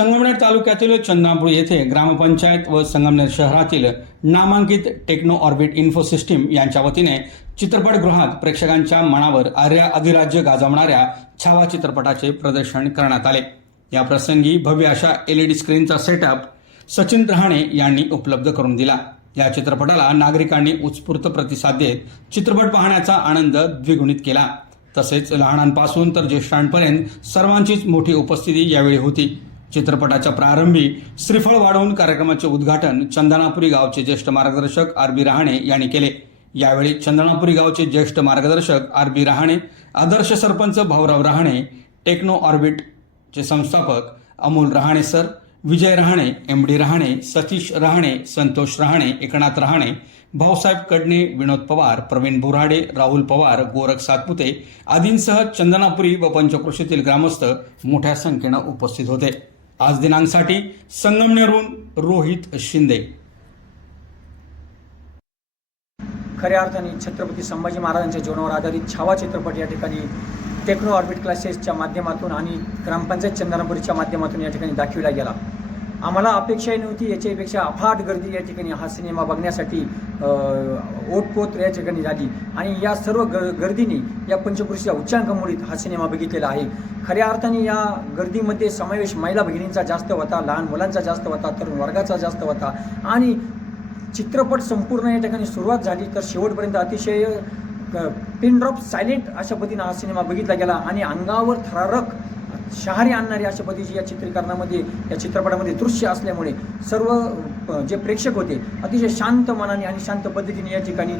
संगमनेर तालुक्यातील चंदापूर येथे ग्रामपंचायत व संगमनेर शहरातील नामांकित टेक्नो ऑर्बिट इन्फोसिस्टीम यांच्या वतीने चित्रपटगृहात प्रेक्षकांच्या मनावर आर्या अधिराज्य गाजवणाऱ्या छावा चित्रपटाचे प्रदर्शन करण्यात आले. या प्रसंगी भव्य अशा एलईडी स्क्रीनचा सेटअप सचिन रहाणे यांनी उपलब्ध करून दिला. या चित्रपटाला नागरिकांनी उत्स्फूर्त प्रतिसाद देत चित्रपट पाहण्याचा आनंद द्विगुणित केला. तसेच लहानांपासून तर ज्येष्ठांपर्यंत सर्वांचीच मोठी उपस्थिती यावेळी होती. चित्रपटाच्या प्रारंभी श्रीफळ वाढवून कार्यक्रमाचे उद्घाटन चंदनापुरी गावचे ज्येष्ठ मार्गदर्शक आर बी रहाणे यांनी केले. यावेळी चंदनापुरी गावचे ज्येष्ठ मार्गदर्शक आर बी रहाणे आदर्श सरपंच भाऊराव रहाणे टेक्नो ऑर्बिटचे संस्थापक Amol Rahane sir Vijay Rahane M D Rahane Satish Rahane Santosh Rahane Eknath Rahane Bhausaheb Kadne Vinod Pawar Pravin Borade Rahul Pawar Gorakh Satpute आदींसह चंदनापुरी व पंचक्रोशीतील ग्रामस्थ मोठ्या संख्येनं उपस्थित होते. आज दिनांकसाठी संगमनेरहून रोहित शिंदे. खऱ्या अर्थाने छत्रपती संभाजी महाराजांच्या जीवनावर आधारित छावा चित्रपट या ठिकाणी टेक्नो ऑर्बिट क्लासेसच्या माध्यमातून आणि ग्रामपंचायत चंदनापुरीच्या माध्यमातून या ठिकाणी दाखविला गेला. आम्हाला अपेक्षाही नव्हती याच्यापेक्षा अफाट गर्दी या ठिकाणी हा सिनेमा बघण्यासाठी ओटपोत ओतपोत या ठिकाणी झाली. आणि या सर्व ग गर्दीने या पंचपुरुषच्या उच्चांक हा सिनेमा बघितलेला आहे. खऱ्या अर्थाने या गर्दीमध्ये समावेश महिला भगिनींचा जास्त होता लहान मुलांचा जास्त होता तरुण वर्गाचा जास्त होता. आणि चित्रपट संपूर्ण या ठिकाणी सुरुवात झाली तर शेवटपर्यंत अतिशय पिन ड्रॉप सायलेंट अशा पद्धतीनं हा सिनेमा बघितला गेला. आणि अंगावर थरारक शहारी आणणारी अशा पद्धतीची या चित्रीकरणामध्ये या चित्रपटामध्ये दृश्य असल्यामुळे सर्व जे प्रेक्षक होते अतिशय शांत मनाने आणि शांत पद्धतीने या ठिकाणी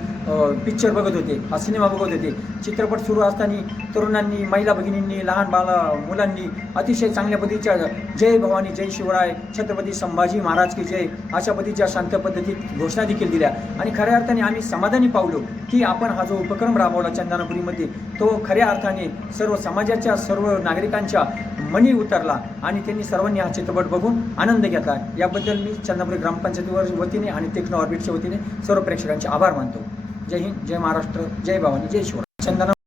पिक्चर बघत होते हा सिनेमा बघत होते. चित्रपट सुरू असताना तरुणांनी महिला भगिनींनी लहान बाला मुलांनी अतिशय चांगल्या पद्धतीच्या जय भवानी जय शिवराय छत्रपती संभाजी महाराज की जय अशा पद्धतीच्या शांत पद्धतीत घोषणा देखील दिल्या. आणि खऱ्या अर्थाने आम्ही समाधानी पावलो की आपण हा जो उपक्रम राबवला चंदनापुरीमध्ये तो खऱ्या अर्थाने सर्व समाजाच्या सर्व नागरिकांच्या मणी उतरला आणि त्यांनी सर्वांनी हा चित्रपट बघून आनंद घेतला. याबद्दल मी चंदनापुरी ग्रामपंचायतीवर वतीने आणि टेक्नो ऑर्बिटच्या वतीने सर्व प्रेक्षकांचे आभार मानतो. जय हिंद जय महाराष्ट्र जय भवानी जय शिवराय. चंदना